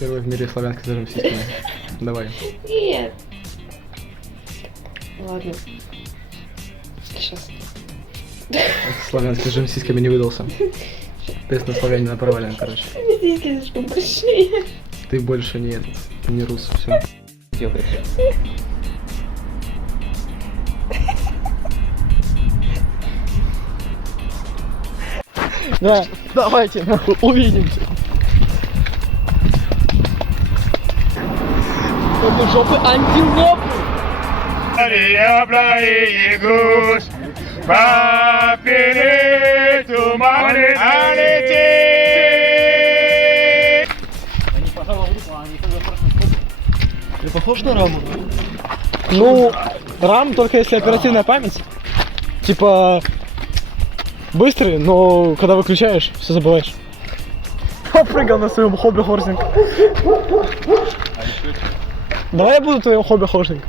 Первый в мире славянский зажим системы. Давай. Нет. Ладно. Сейчас. Славянский зажим сиськами не выдался. Тест на славянина провален, короче. Сиськи слишком большие. Ты больше не этот, не рус, все. Да, давайте, нахуй, увидимся. Это жопы антилопы. Ты похож на раму? Ну, рам только если оперативная память. Типа быстрый, но когда выключаешь, все забываешь. Попрыгал на своем хобби-хорсинг. Давай я буду твоим хобби-хорсинг.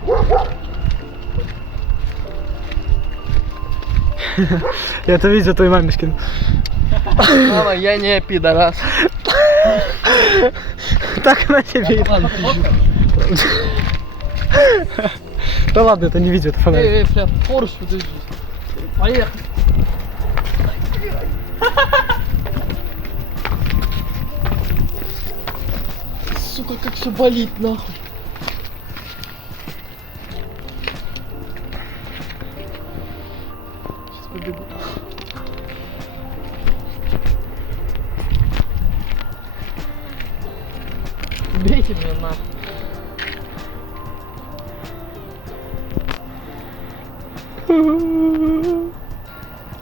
Я это видео твоей маме скину. Мама, я не пидорас. Так она тебе. Да ладно, это не видео, это фонарик. Бля, Порш, подожди. Поехали. Сука, как все болит, нахуй. Сейчас побегу. Бейте меня нахуй.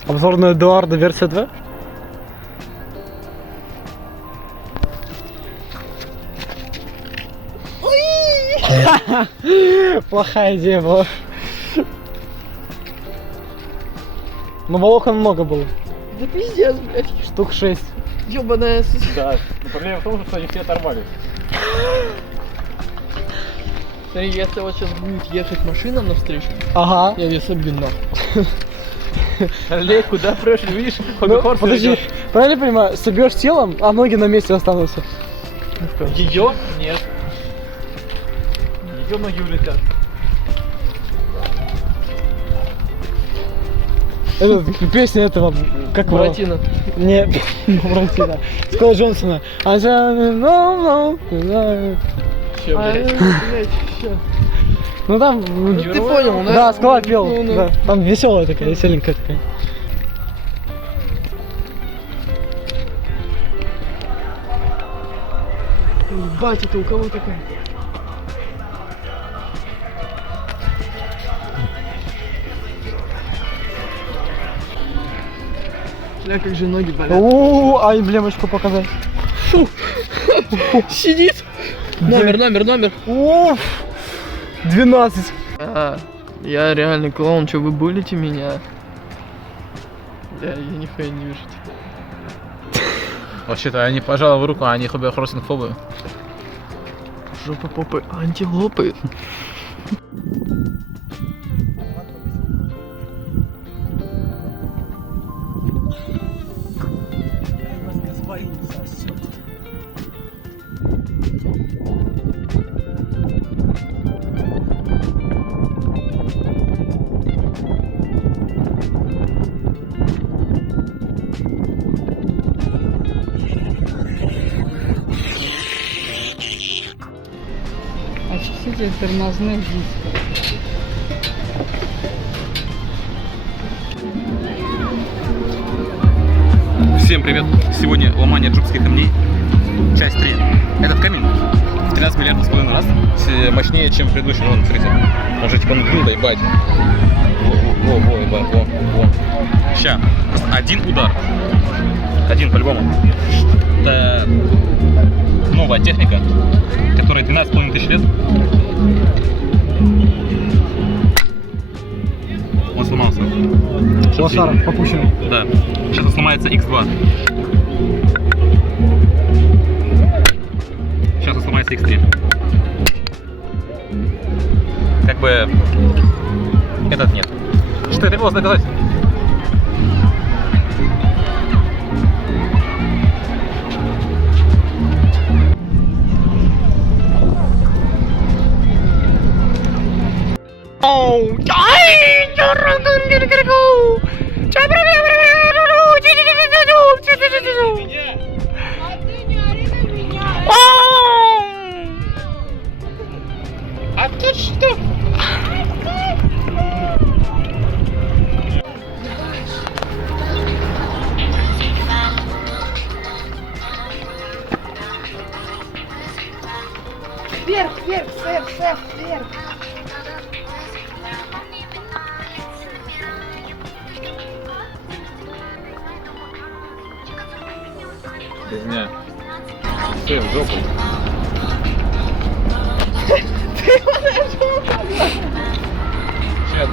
Обзор на Эдуарда версия 2. Плохая идея была. Но волокон много было. Да пиздец, блядь. Штук 6. Ёбаная Да, но проблема в том, что они все оторвались. Смотри, если вот сейчас будет ехать машина навстречу, Ага. я ее собью нахуй. Олег, куда прешь, видишь? Ну, подожди, правильно я понимаю, собьешь телом, а ноги на месте останутся. Ее? Нет. Ее ноги улетят. Это песня этого, как его? Буратино. Нет, Буратино. Скотта Джонсона. Всё, блядь. Ну там, Ты понял, да? да, Скала пел, Ну. да. Там веселая такая, веселенькая такая. Ебать, это у кого такая? Бля, как же ноги болят. А эмблемочку показать. Сидит. Номер. Уф, 12. Я реальный клоун, что вы булите меня? Бля, я нихуя не вижу. Вообще-то я не пожал в руку, а они хобби-хорсинг-фобы. Жопа попы антилопы. Очиститель тормозных дисков. Всем привет! Сегодня ломание джубских камней. Часть 3. Этот камень в 13 миллиардов с половиной раз мощнее, чем предыдущий. Вон, смотрите. Он же типа нагнул, да ебать. Во, ебать, во. Ща. Просто один удар. Один по-любому. Это новая техника, которая 12,5 тысяч лет. Он сломался. Лошара, попущенный. Да. Сейчас он сломается X2. Сейчас он сломается X3. Как бы Этот нет. Что я требовалось доказать? А ты что? Вверх, вверх, сэп, сэп, вверх. Без меня. Все, в жопу. Сейчас.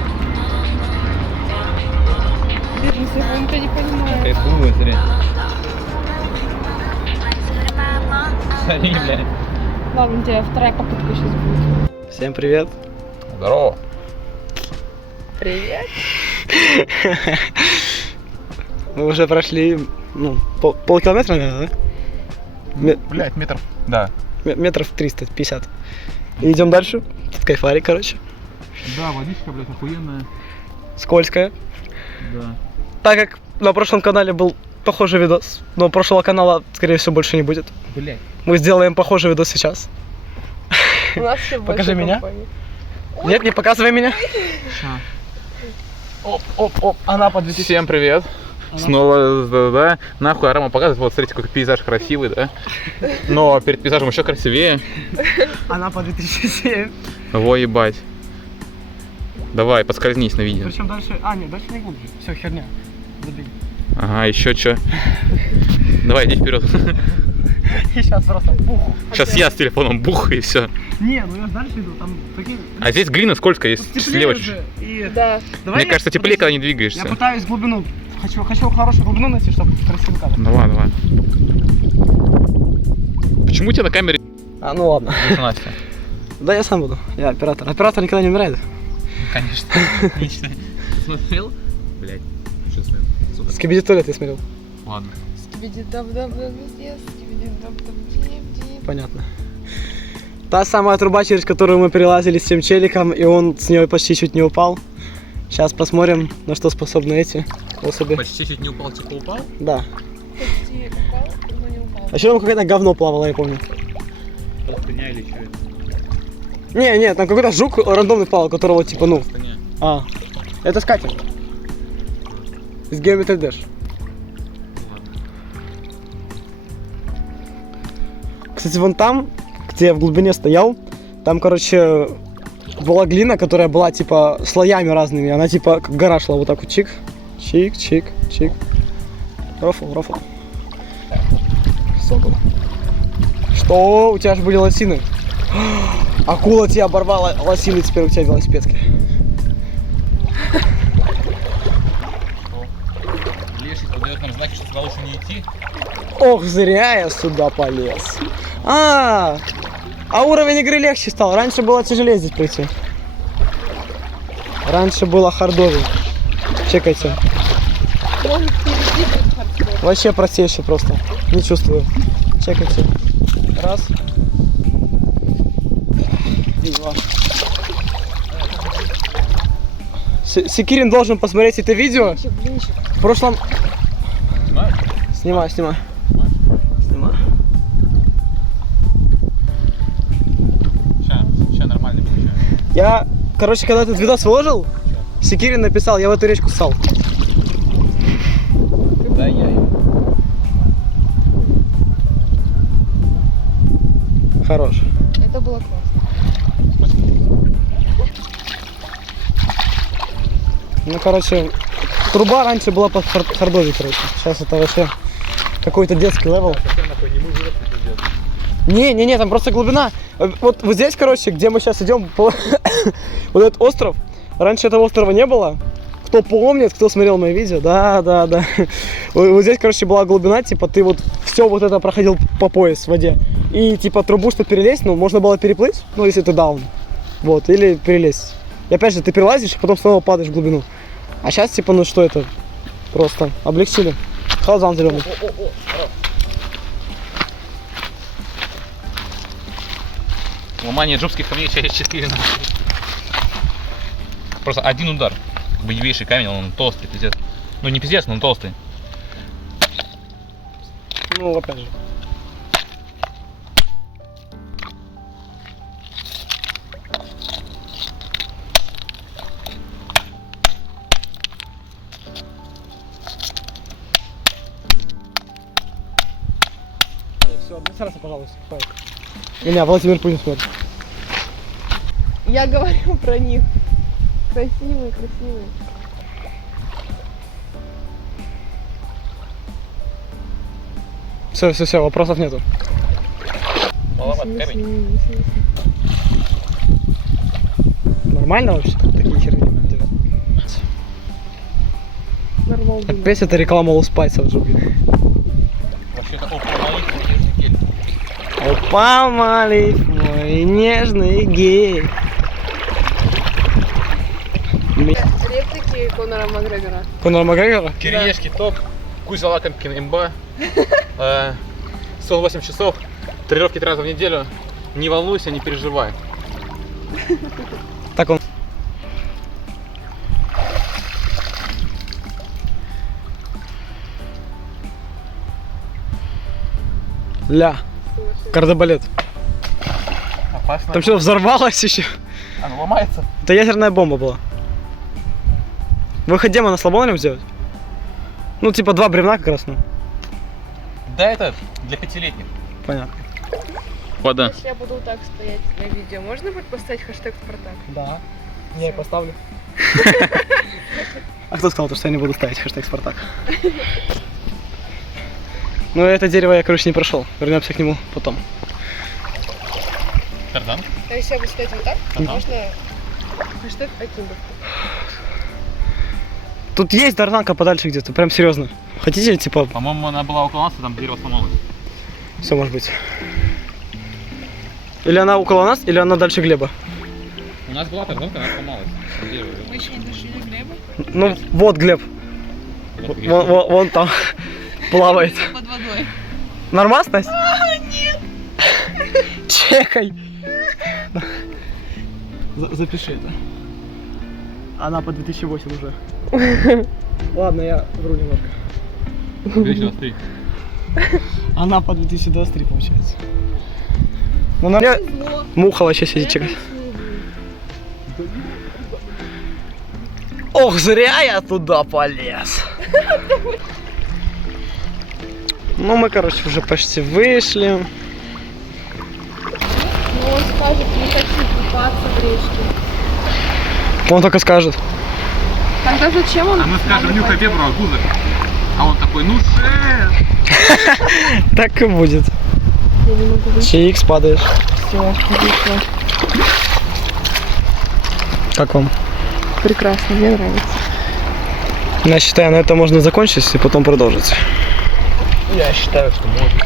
Бедный сэп, он тебя не понимает. Кайфую, смотри. Смотри, блядь. Ладно, у тебя вторая попытка сейчас будет. Всем привет. Здорово. Привет. Мы уже прошли, ну, полкилометра, наверное, да? Блядь, метров. Да. Метров 350. И идем дальше. Тут кайфарик, короче. Да, водичка, блядь, охуенная. Скользкая. Да. Так как на прошлом канале был похожий видос, но прошлого канала, скорее всего, больше не будет. Блядь. Мы сделаем похожий видос сейчас. У нас все Покажи меня. Нет, не показывай меня. Оп, оп, оп. Анапа 2000. Всем привет. Снова, да, нахуй Арама показывает, вот смотрите, какой пейзаж красивый, да? Но перед пейзажем еще красивее. Анапа 2007. Во ебать. Давай, подскользнись на видео. Причем дальше... А, нет, дальше не глубже. Все, херня. Забей. Ага, еще что? Давай, иди вперед. И сейчас просто бух. Сейчас я с телефоном бух и все. Не, ну я дальше иду, там такие... А здесь глина сколько есть Теплее слева же, чуть. и... Да. Давай Мне кажется, теплее, когда не Я двигаешься. пытаюсь глубину. Хочу хорошую глубину найти, чтобы красиво кадр. Давай, давай. Почему у тебя на камере А, ну ладно. Настя? Да я сам буду. Я оператор. Оператор никогда не умирает. Конечно. Отлично. Смотрел? Блять. Что смотрел? Сука. Скибиди туалет я смотрел. Ладно. Понятно. Та самая труба, через которую мы перелазили с тем челиком, и он с нее почти чуть не упал. Сейчас посмотрим, на что способны эти особи. Почти чуть не упал, типа упал? Да. Почти упал, но не упал. А еще там какое-то говно плавало, я помню. Простыня или что это? Не, там какой-то жук рандомный плавал, которого типа, ну... Простыня. А, это скатер. Из Geometry Dash. Кстати, вон там, где я в глубине стоял, там, короче, была глина, которая была, типа, слоями разными. Она, типа, как гора шла, вот так вот, чик, чик, чик, чик. Рофл, рофл. Сокол. Что? У тебя же были лосины. Акула тебя оборвала, лосины теперь у тебя велосипедки. Леший подает нам знаки, что сюда лучше не идти. Ох, зря я сюда полез. А уровень игры легче стал. Раньше было тяжелее здесь пройти. Раньше было хардовее. Чекайте. Вообще простейший просто. Не чувствую. Чекайте. Раз. И два. Секирин должен посмотреть это видео. В прошлом... Снимай. Снимай. Сейчас нормально будет. Я, короче, когда этот видос выложил, Секирин написал, я в эту речку ссал. Да, я. Хорош. Это было классно. Ну, короче, труба раньше была под хардовой, короче. Сейчас это вообще какой-то детский левел. Не, там просто глубина. Вот здесь, короче, где мы сейчас идем, вот этот остров. Раньше этого острова не было. Кто помнит, кто смотрел мои видео, да. Вот здесь, короче, была глубина, типа ты вот все вот это проходил по пояс в воде. И типа трубу, чтобы перелезть, ну, можно было переплыть, ну, если ты даун. Вот, или перелезть. И опять же, ты перелазишь, потом снова падаешь в глубину. А сейчас, типа, ну что это? Просто облегчили. Халзан зеленый. Ломание джубских камней через 4 на 3. Просто один удар. Боевейший камень, он толстый, пиздец. Ну не пиздец, но он толстый. Ну, опять же. Все, обнесраться, пожалуйста. Меня Владимир Путин смотрит. Я говорю про них. Красивые, красивые. Все, вопросов нету. Маловат камень. Нормально вообще такие херни делать? Нормально. Опять это реклама Олспайса в джунглях. Вообще-то опа, молитва, нежный гель. Упал молив мой нежный гель. Реплики Конора Макгрегора. Конор Макгрегора? Кириешки топ, Кузя Лакомкин имба, 108 часов, тренировки 3 раза в неделю. Не волнуйся, не переживай. Так он. Ля. Кардебалет. Опасно. Там что, взорвалось еще? Оно ломается. Это ядерная бомба была. Вы хоть демона слабоном сделать? Ну, типа 2 бревна как раз, ну. Да, это для 5-летних. Понятно. Вода. Если я буду так стоять на видео, можно будет поставить хэштег Спартак? Да. Я поставлю. А кто сказал, что я не буду ставить хэштег Спартак? Ну, это дерево я, короче, не прошел. Вернемся к нему потом. Тарзан? А если я буду стоять вот так, Ага. можно хэштег Акимов. Тут есть дарнанка подальше где-то, прям серьезно. Хотите, типа, По-моему, она была около нас, и там дерево сломалось. все может быть. Или она около нас, или она дальше Глеба. У нас была тарзанка, она сломалась. Дерево. Мы еще не дошли до Глеба? Ну, вот Глеб. Вот, Вон там плавает. Под водой. Нормас, Настя? Нет. Чекай. Запиши это. Она по 2008 уже. Ладно, я вру немножко. 2023. Она по 2023 получается. Ну, на мне муха вообще сидит чекать. Ох, зря я туда полез. Ну, мы, короче, уже почти вышли. Ну, он скажет, не хочу купаться в речке. Он только скажет. Тогда зачем он? А мы скажем, нюхай бебру, арбузы. А он такой, ну шеф! Так и будет. Я не могу выйти. CX падаешь. Все, вышло. Как вам? Прекрасно, мне нравится. Я считаю, на этом можно закончить и потом продолжить. Я считаю, что можно.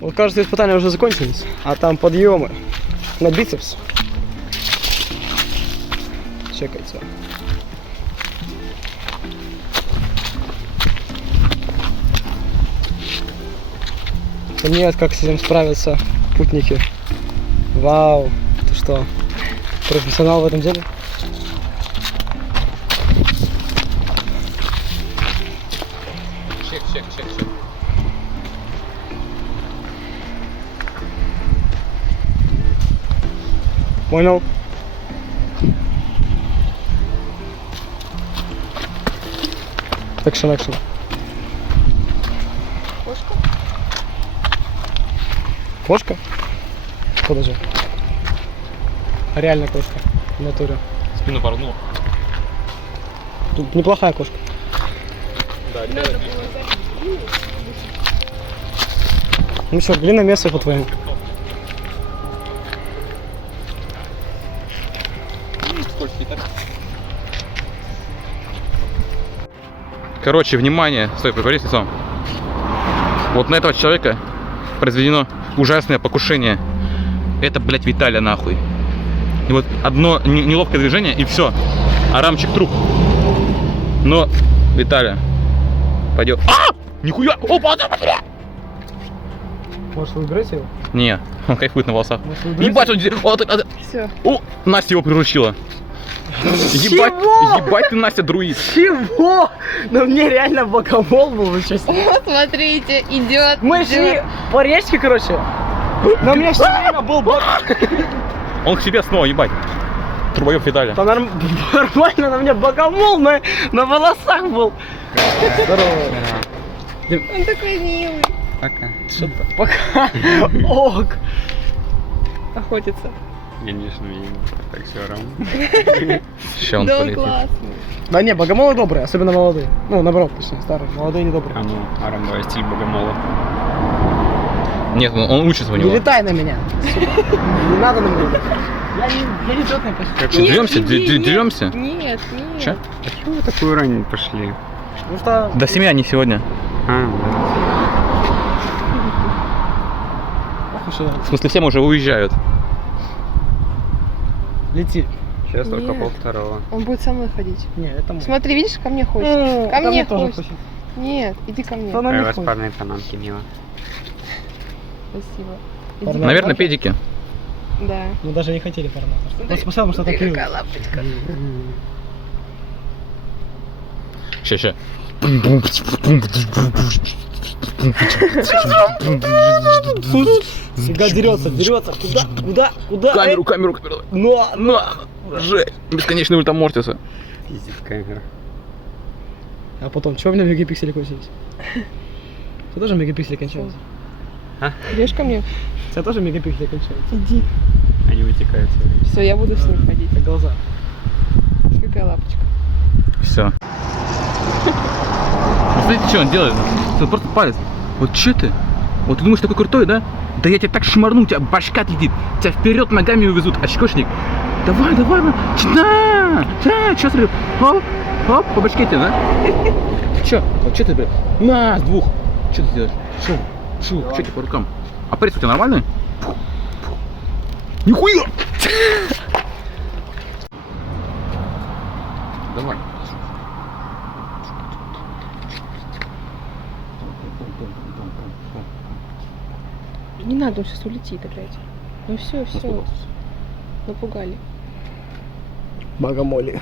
Вот, кажется, испытания уже закончились, а там подъемы на бицепс. Чекайте. Нет, как с этим справятся путники. Вау, ты что, профессионал в этом деле? Чек. Понял? Экшен. Кошка? Кошка? Подожди. Реально кошка. В натуре. Спину порнул. Тут неплохая кошка. Да, Надо было запись. Ну все, длинноместо по-твоему. Короче, внимание, стой, поговори с лицом. Вот на этого человека произведено ужасное покушение. Это, блядь, Виталя нахуй. И вот одно неловкое движение, и все. А рамчик труп. Но, Виталя, пойдет. А! Нихуя! Опа! Может, выбрать его? Не, он кайфует на волосах. Может, выбрать? Ебать, он... Все. О, Настя его приручила. Ебать, ебать ты, Настя, друид. Чего? Ну мне реально богомол был, вы честно. Вот, смотрите, идет. Мы шли по речке, короче. Но у меня все время был Он к себе снова, ебать. Трубоёб Виталя. нормально, на мне богомол на волосах был. Здорово. Он такой милый. Пока. Что-то пока. Ок. Охотится. Конечно, мне так все равно. Сейчас он Да он полетит. классный. Да не, богомолы добрые, особенно молодые. Ну, наоборот, точнее, старые. Молодые не добрые. А ну, Арам, давай стиль богомола. Нет, он учится у Не него. летай на меня. Не надо на меня. Я не лететный почти. Что, деремся? иди, Деремся? Нет, нет. Че? Почему вы такую рань пошли? Потому что... До 7 не сегодня. А, В смысле, все уже уезжают. Лети. да. Сейчас только Нет. 1:30. Он будет со мной ходить. Не, это мой. Смотри, видишь, ко мне хочет. Ко Ко мне тоже хочет. Нет, иди ко мне. Кто на Какая у меня вас ходит? парные панамки, мило. Спасибо. Иди. Парная. Наверное, педики. Да. Мы даже не хотели порно. Смотри, Просто посмотрел, что смотри, такое. какая лапочка. Ща. Всегда дерется. Куда? Камеру. Но. Жесть. Бесконечный ультамортисы. Пиздит камера. А потом, чего у меня мегапиксели кончились? У тебя тоже мегапиксели кончаются? Идешь ко мне? У тебя тоже мегапиксели кончаются? Иди. Они вытекают все время. Все, я буду с ним ходить. Это глаза. Какая лапочка. Все. Смотрите, что он делает? Он просто палец. Вот че ты? Вот ты думаешь, такой крутой, да? Да я тебя так шмарну, у тебя башка отлетит. Тебя вперед ногами увезут, очкошник. Давай, че смотри? Оп, по башке тебе, да? Че? Вот че ты, блядь? На, с двух. Че ты делаешь? Че тебе по рукам? А пресс у тебя нормальный? Нихуя! Давай. Не надо, он сейчас улетит опять. Ну все. Напугали. Богомолие.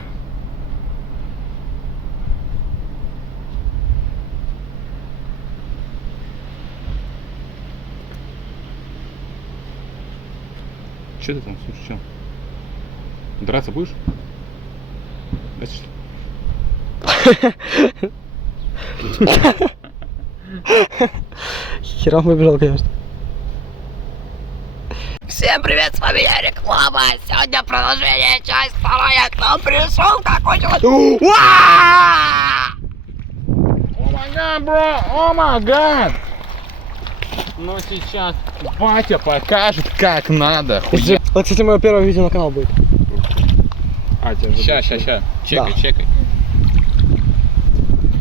Че ты там, слушай, что? Драться будешь? Драться, что ли? Хера выбежал, конечно. Всем привет, с вами Ярик Лама. Сегодня продолжение, часть 2. К нам пришел какой-то... О май гад! Ну сейчас батя покажет, как надо. Вот, кстати, мое первое видео на канал будет. А, тебя зовут? Ща. Да. Чекай.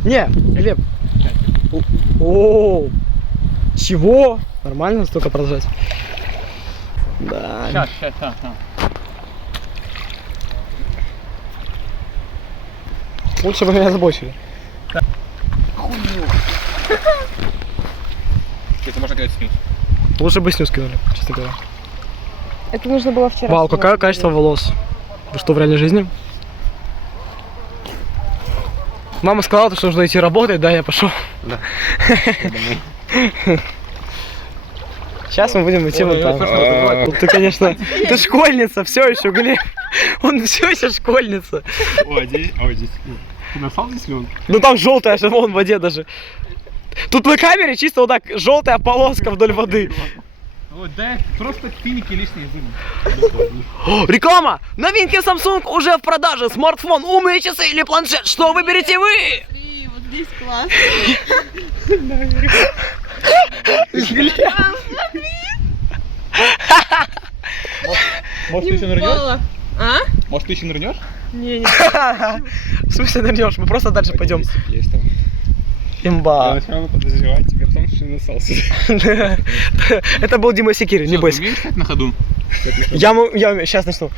Не, Глеб. О, чего? Нормально столько продолжать? Да. Ща. Лучше бы меня забочили. Это можно говорить скинуть. Лучше бы сню скинули, честно говоря. Это нужно было вчера. Вау, какое качество волос. Вы что, в реальной жизни? Мама сказала, что нужно идти работать, да, я пошел. Да. Сейчас мы будем идти вот там. Ты, конечно, ты школьница, все еще, Глеб. Он все еще школьница. О, здесь. Ты нашел здесь лен? Ну там желтая аж вон в воде даже. Тут на камере чисто вот так желтая полоска вдоль воды. Вот, да, просто финики лишние зубы. О, реклама! Новинки Samsung уже в продаже. Смартфон, умные часы или планшет. Что выберете вы? Смотри, вот здесь класс. Может, ты еще нырнешь? А? Может, ты еще нырнешь? Не. В смысле нырнешь? Мы просто дальше пойдем. Я Имба. начал подозревать тебя в том, что ты насался. Это был Дима Секирин, не бойся. Умеешь, кстати, на ходу? Я сейчас начну.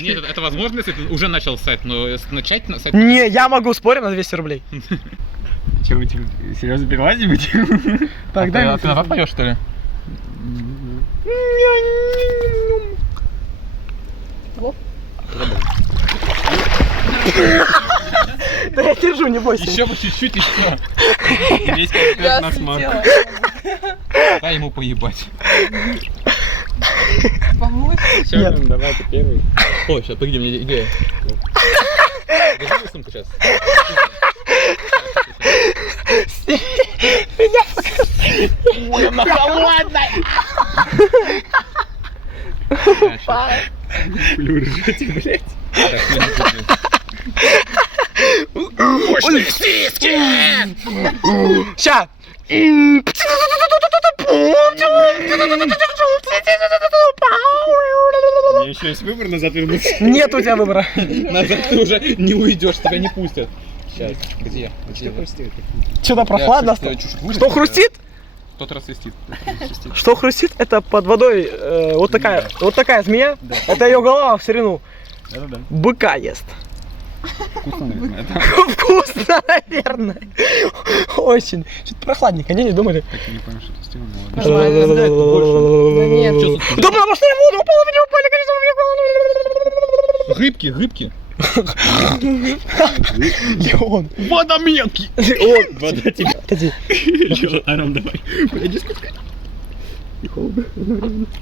Нет, это возможно, если ты уже начал сайт, но если начать на сайт... Не, я могу, спорим на 200 рублей. Че, вы серьезно перелазить будете? Так, дай мне. Ты назад поешь, что ли? Да я держу, не бойся. Еще бы чуть-чуть и все. Весь концерт на смарт. Дай ему поебать. Все, Нет. давай ты первый. Ой, сейчас, погоди, у меня идея. Держи мою сумку сейчас. Ой, она холодная. Ржете, блядь. Мощные сиськи! Ща. У меня еще есть выбор назад вернуться. Нет у тебя выбора. Назад ты уже не уйдешь, тебя не пустят. Сейчас, где? Что-то прохладно стало. Что хрустит? Тот раз свистит. Что хрустит? Это под водой вот такая змея. Это ее голова в ширину. Да-да-да. Быка ест. Вкусно, наверное, это. Вкусно, наверное. Очень. Что-то прохладненько, не думали? Так я не понял, что ты сделал. Да нет. Да потому что я воду упала, в него упали количество. Рыбки, рыбки. Леон. Водомелки. Леон. Вода тебя. Подожди. Арам, давай. Подойди сколько. И холодно.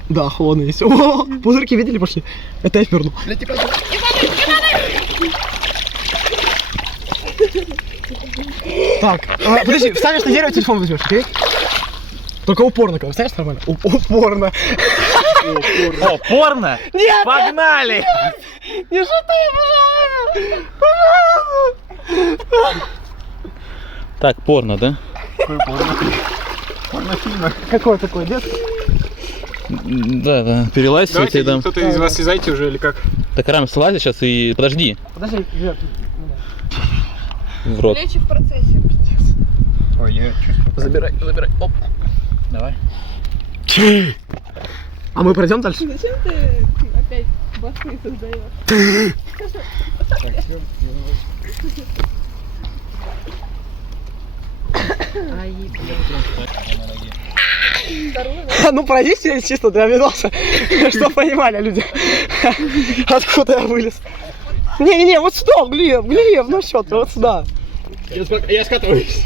Да, холодно есть. О, пузырьки видели, пошли. Это я пернул. Так, подожди, встанешь на дерево, телефон возьмешь, окей? Только упорно, когда встанешь нормально. Упорно. Порно? Нет! Погнали! Не шутай, пожалуйста! Так, порно, да? Какой такой, детский? Да, да. Перелазь, я тебе дам. Кто-то из вас слезайте уже или как? Так, Рам, слазь сейчас и подожди. Подожди, вверх. В рот. Плечи в процессе. Ой, я чувствую. Забирай. Оп. Давай. А мы пройдем дальше? Зачем ты опять басны создаешь? Ну пройди через чисто для видоса, чтобы понимали люди, откуда я вылез. Не-не-не, вот сюда, Глеб, ну что ты, вот сюда. Я скатываюсь.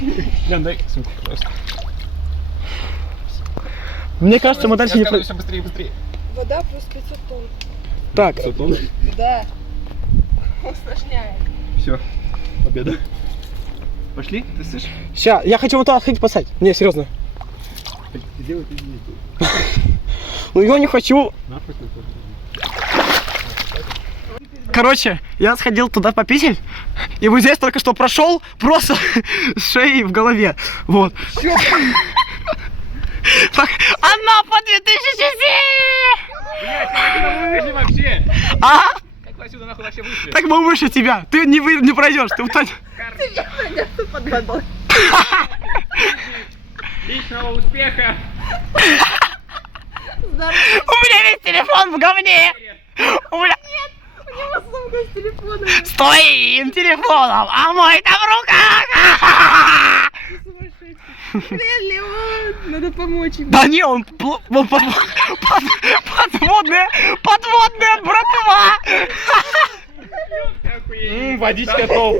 Лен, дай сумку, пожалуйста. Мне кажется, мы дальше не пройдем. Все быстрее, быстрее. Вода плюс 500 тонн. Так, Да. Усложняет. Все, победа. Пошли, ты слышишь? сейчас, я хочу вот туда сходить посадить. Не, серьезно. Сделай ты здесь. Ну я не хочу. Нахуй ты. Короче, я сходил туда пописать, и вот здесь только что прошел просто с шеей в голове. Вот. Так, Анапа 2004! Вообще! А? Как вы отсюда нахуй вообще вышли? Так мы выше тебя. Ты не пройдешь, ты утонешь. Под водой. Личного успеха! У меня весь телефон в говне. У меня... У него сумка с телефоном. С твоим телефоном, а мой там в руках. Блин, Леон, надо помочь ему. Да не, он подводная братва. Водичка топ.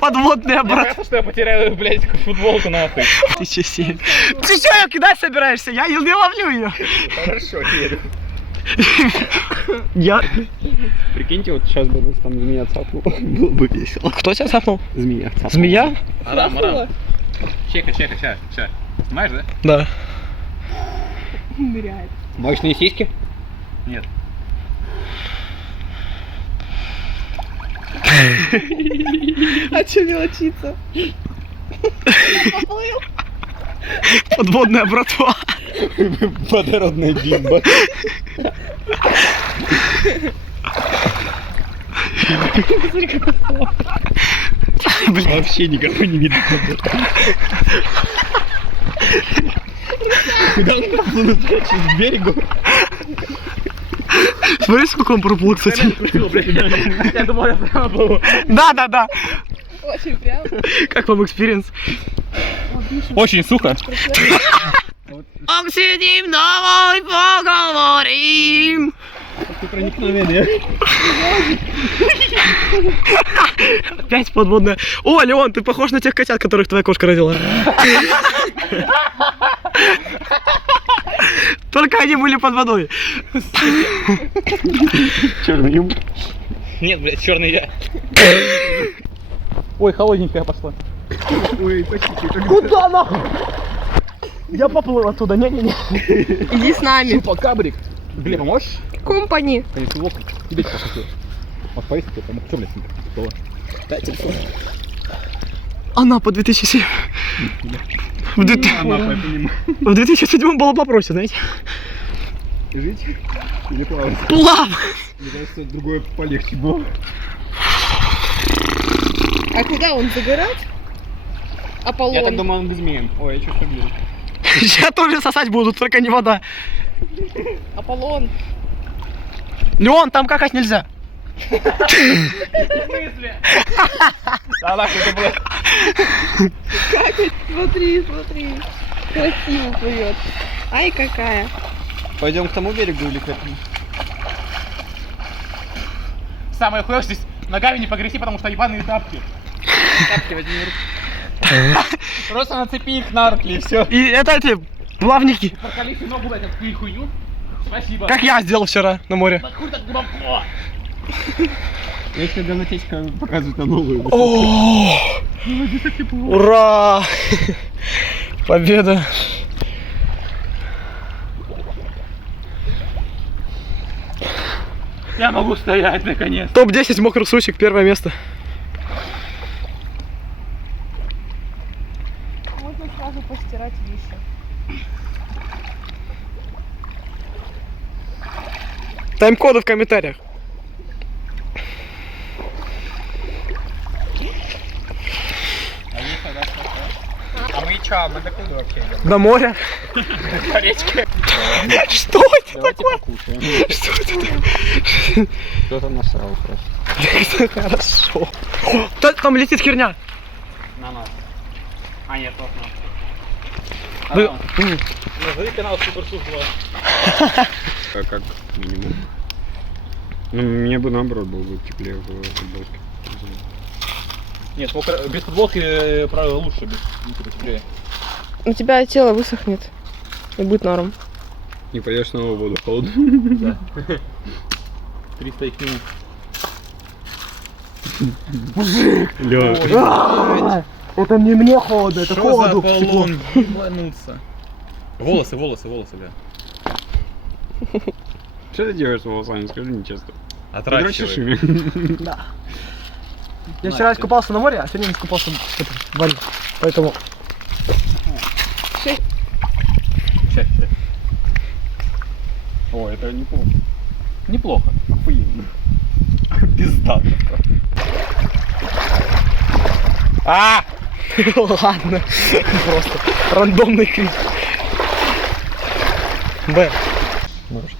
Подводная братва. Кажется, что я потеряю, блядь, футболку нахуй. 1007. Ты что, ее кидать собираешься? Я не ловлю ее. Хорошо, верю. Я... Прикиньте, вот сейчас бы там змея цапнул. Было бы весело. Кто тебя цапнул? Змея цапнул. Змея? Арам. Чека, ща. Снимаешь, да? Да. Ныряет. Мощные сиськи? Нет. А че мелочиться? Подводная братва. Водородная бимба. Вообще никого не видно. Куда он проплыл? Через берегу? Смотри, сколько он проплыл, кстати. Я думал, я прямо плыву. Да. Очень прям. Как вам экспириенс? Очень сухо. Сидим домой, поговорим. Проникновение. Опять подводная. О, Леон, ты похож на тех котят, которых твоя кошка родила. Только они были под водой. Черный юмор. Нет, блядь, черный я. Ой, холодненькая пошла. Ой, почти. Куда нахуй? Я поплыл оттуда, не-не-не. Иди с нами. Пока, Брик. Глеб, поможешь? Компани. Конечно, локоть. Тебе что хочу. Вот повесить, там, что, блядь, было? Да, телефон. Анапа 2007. В 2007 было попроще, знаете. Жить или плавать? Плавать. Мне кажется, другое полегче было. А куда он загорать? Аполлон. Я так думал, он безмен. Ой, я что-то блин. Сейчас тоже сосать будут, только не вода. Аполлон. Леон, там какать нельзя. Да, нахуй, это было. Смотри. Красиво плывет. Ай, какая. Пойдем к тому берегу или к этому? Самое хуёвое здесь ногами не погреси, потому что ебаные тапки. Тапки возьми в руки. Просто нацепи их на руки и все. И это эти плавники, Проколи ногу в эту хуйню. Спасибо. как я сделал вчера на море. Хуй так глубоко. Я еще говнотечка показывает на новую. О, ура! Победа! Я могу стоять наконец. Топ-10 мокрых сучек, первое место. Можно сразу постирать вещи. Тайм-коды в комментариях. А мы чё, мы докуда вообще идем? На море. По речке. Что это Давайте такое? покушаем. Что это Кто-то насрал просто. такое? Хорошо. Там летит херня. На нас. А, нет, вот нас. Вы- Назови канал Суперсус 2. Как минимум. Ну, мне бы наоборот было бы теплее в футболке. Нет, без футболки правда лучше, без теплее. У тебя тело высохнет. И будет норм. Не пойдешь снова в воду, холодно. Да. 300 их минут. Лёва. Это не мне холодно, это холоду. ебануться. Волосы, бля. Что ты делаешь с волосами, скажи мне честно. Отращивай. ими? Да. Я вчера искупался на море, а сегодня искупался в воде. Поэтому... О, это неплохо. Неплохо. Охуенно. Пизда. Ладно. Просто рандомный крик. Б.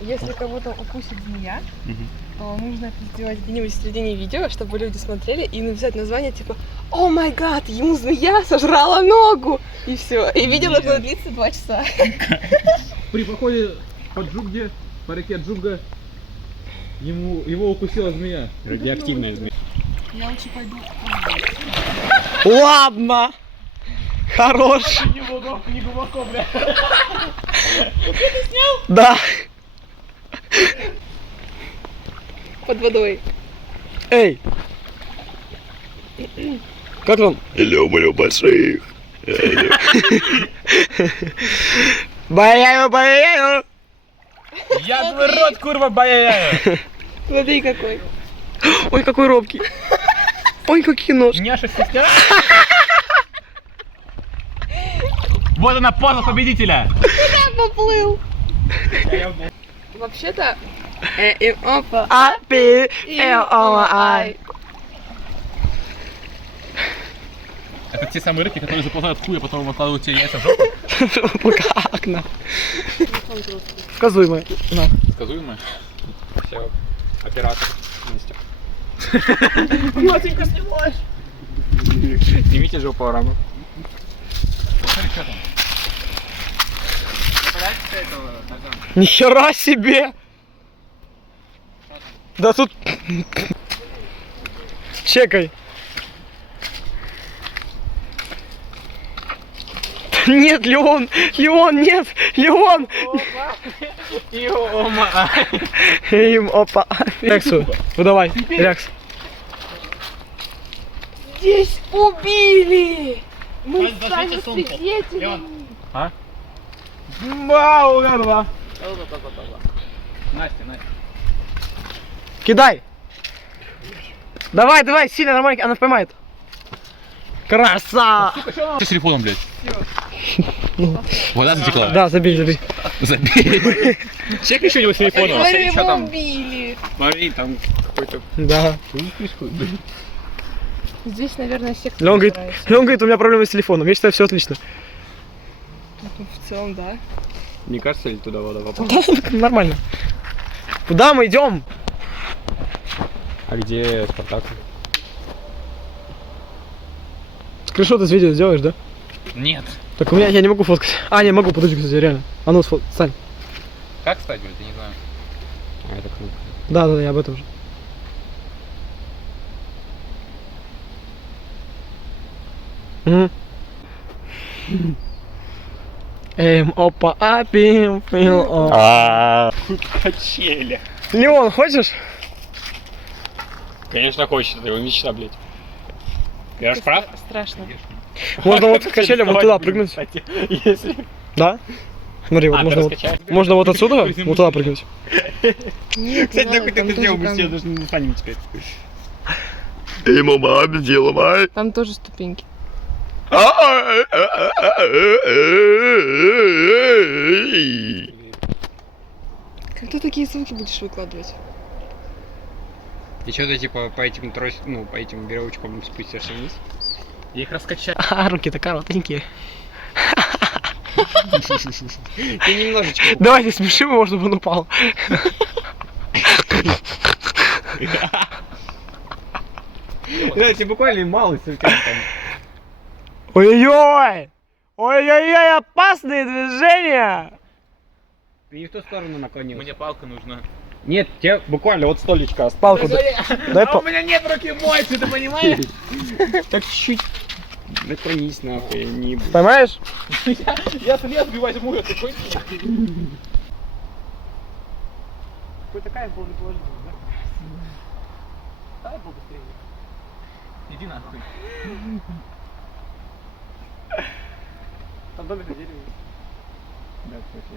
Если кого-то укусит змея, то нужно это сделать где-нибудь в середине видео, чтобы люди смотрели и написать название типа «О май гад, ему змея сожрала ногу!» И все. И видео должно длиться 2 часа. При походе по Джугде, по реке Джуга, его укусила змея. Радиоактивная змея. Я лучше пойду. Ладно. Хорош. Не глубоко, бля. Да. Под водой. Эй. Как там? Люблю больших. Бая-бая. Я твой рот, курва, бояю. Смотри какой. Ой, какой робкий. Ой, какие ножки. Няша стесняется. Вот она, поза победителя. Поплыл. Вообще-то... Опа. А-пи. Эл-о-ай. Это те самые рыбки, которые заползают в хуй, а потом выкладывают тебе яйца в жопу. Как на? Сказуемое. На. Сказуемо. Все, оператор. Настя. Матенька, снимаешь. Снимите жопу Арама. Смотри, что там. Нихера себе! Да тут... Чекай. Нет, Леон! Леон, нет! Леон! Им опа. Рексу, выдавай. Рекс. Здесь убили! Мы стали свидетелями! Вау, ура! Настя, Настя. Кидай! Давай, давай, сильно, нормально, она поймает. Краса! Что с телефоном, блядь? Вода затекла. Да, забей, забей. Забей. Чек еще у него с телефоном. Мы что его там? убили! Смотри, там какой-то... Да. Здесь, наверное, секта Леон говорит, собирается. Леон говорит, у меня проблемы с телефоном. Я считаю, все отлично. Ну, в целом, да. Не кажется ли туда вода попала? Нормально. Куда мы идем? А где Спартак? Скриншот из видео сделаешь, да? Нет. Так у меня я не могу фоткать. А, не могу, подожди, кстати, реально. А ну, Сань. Как стать, блядь, я не знаю. А, это кнопка. Да, да, я об этом же. Угу. Опа, апим, фил, Качели. Леон, хочешь? Конечно хочет, это его мечта, блядь. Я ж прав? Страшно. Можно вот качели вот туда прыгнуть. Если... Да? Смотри, вот А, можно ты вот, раскачаешь? можно вот отсюда вот туда прыгнуть. Нет, Кстати, не нахуй надо, ты это там сделал, тоже мы все камни. даже не станем теперь. Там тоже ступеньки. Как ты такие звуки будешь выкладывать? И что ты типа по этим ну, по этим веревочкам спустишься вниз? Я их раскачаю. А, руки-то коротенькие. Ты немножечко. Давайте смешим его, чтобы он упал. Да, тебе буквально мало там. Ой-ой-ой! Ой-ой-ой, опасные движения! Не в ту сторону наклонился. Мне палка нужна. Нет, тебе буквально вот столечко осталось. Палку дай. Дай А у меня нет руки мойцы, ты понимаешь? Так чуть-чуть наклонись нахуй, не буду. Поймаешь? Я след возьму, это такой. Какой-то кайф был положительный, да? Дай был быстрее. Иди нахуй. Там домик на дереве. Да, кстати,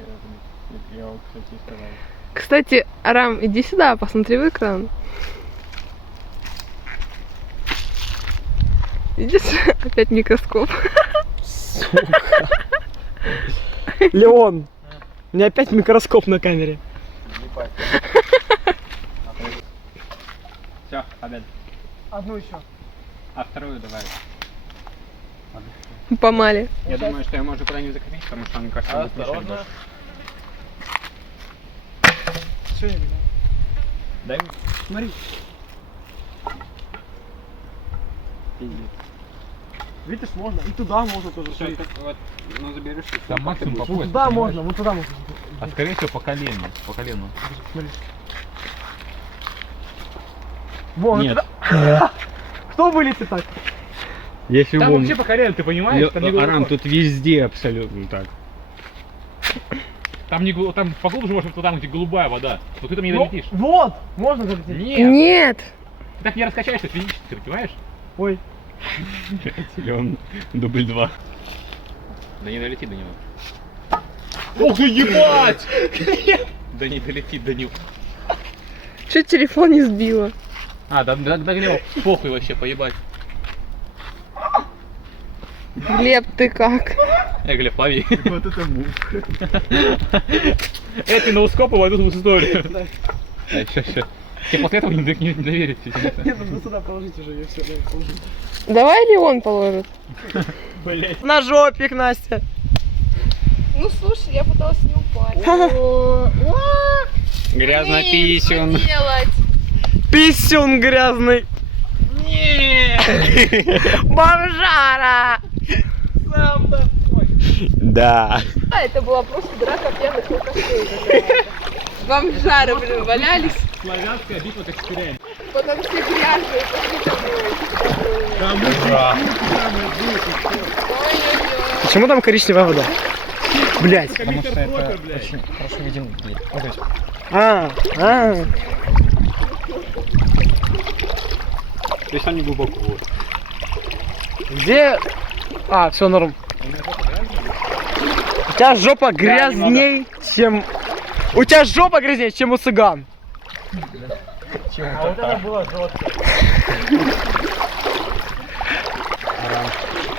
я кстати, сказал. Кстати, Арам, иди сюда, посмотри в экран. Видишь? Опять микроскоп. Леон, у меня опять микроскоп на камере. Все, победа. Одну еще. А вторую давай. Помали. Я думаю, что я могу куда-нибудь закрепить, потому что он, кажется, будет мешать больше. Все, я не знаю. Дай мне. Смотри. Пиздец. Видишь, можно. И туда можно тоже. Всё, Смотри. так вот, ну заберешь. и Там всё, максимум так и по будет. Вот туда можно, вот туда можно. А скорее всего по колену. По колену. Смотри. Вон, Нет. туда. Кто вылетит так? Если Там бы... вообще по колену, ты понимаешь? Там не Арам, глубоко. тут везде абсолютно так. Там, не, там поглубже, может, туда, где голубая вода. Но ты там не Ну, долетишь. вот, можно залететь. Нет. Нет. Ты так не раскачаешься физически, ты понимаешь? Ой. Леон, дубль 2. Да не долетит до него. Ох ты ебать! Да не долетит до него. Чуть телефон не сбило. А, да Глеб, похуй вообще, поебать. Глеб, ты как? Глеб, лови. Вот это мув. Эти ноускопы войдут в историю. Сейчас. Тебе после этого не доверить. Нет, нужно сюда положить уже, и все, положить. Давай Леон положит. На жопик, Настя. Ну слушай, я пыталась не упасть. Грязно Блин, писюн. что делать? Писюн грязный. Бомжара. Да. А, это была просто драка пьяных алкашей какая-то. Бомжары, блин, валялись. Славянская битва Кочкуряй. Потом все грязные. Ой-ой-ой. Почему там коричневая вода? Блять. Потому что это очень хорошо виден гель. Ну, то есть, То есть они глубоко. Где? А, все норм. У тебя жопа грязней, чем... У тебя жопа грязнее, чем у цыган. А вот это было жестко.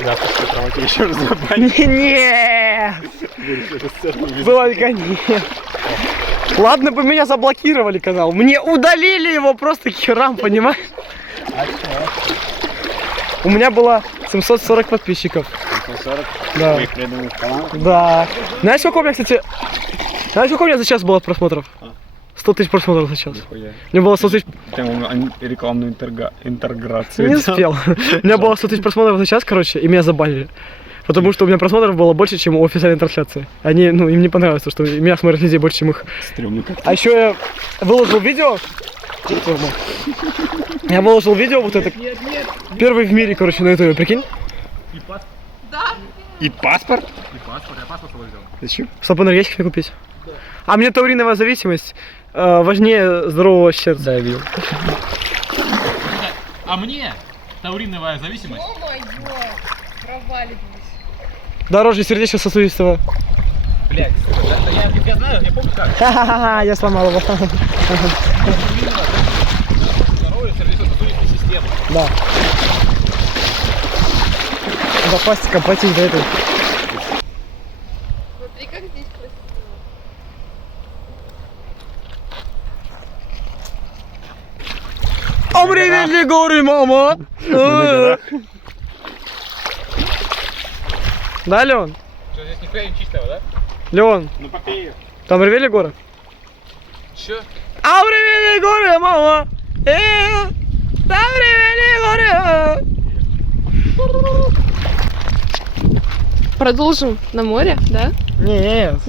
Да, после кровати еще раз забанить. Не. Только нет. Ладно бы меня заблокировали канал. Мне удалили его просто к херам, понимаешь? У меня было 740 подписчиков. 140 Да. твоих преданных каналов. Да. Знаешь, сколько у меня, кстати... Знаешь, сколько у меня за час было просмотров? 100 тысяч просмотров за час. Нихуя. У меня было 100 тысяч... Там рекламную интеграцию. Не успел. У меня было 100 тысяч просмотров за час, короче, и меня забанили. Потому что у меня просмотров было больше, чем у официальной трансляции. Они, ну, им не понравилось, что меня смотрят людей больше, чем их. Стрёмно как. А еще я выложил видео. Я выложил видео вот это. Первый в мире, короче, на ютубе, прикинь? И паспорт? И паспорт выиграл. Зачем? Чтобы энергетик не купить. А мне тауриновая зависимость важнее здорового сердца. Да, я видел. А мне тауриновая зависимость. О мой бог, проваливаюсь. Дороже сердечно-сосудистого. Блять, я знаю, я помню как. Ха-ха-ха, я сломал его. Здоровая сердечно-сосудистая система. Да. Да, пластика платить за это. Смотри, как здесь красиво. А привет, горы, мама! Да, Леон? Что, здесь нихуя не чистого, да? Леон, Ну попей. там ревели горы? Чё? А привет, горы, мама! Там ревели горы! Продолжим на море, да? Нет.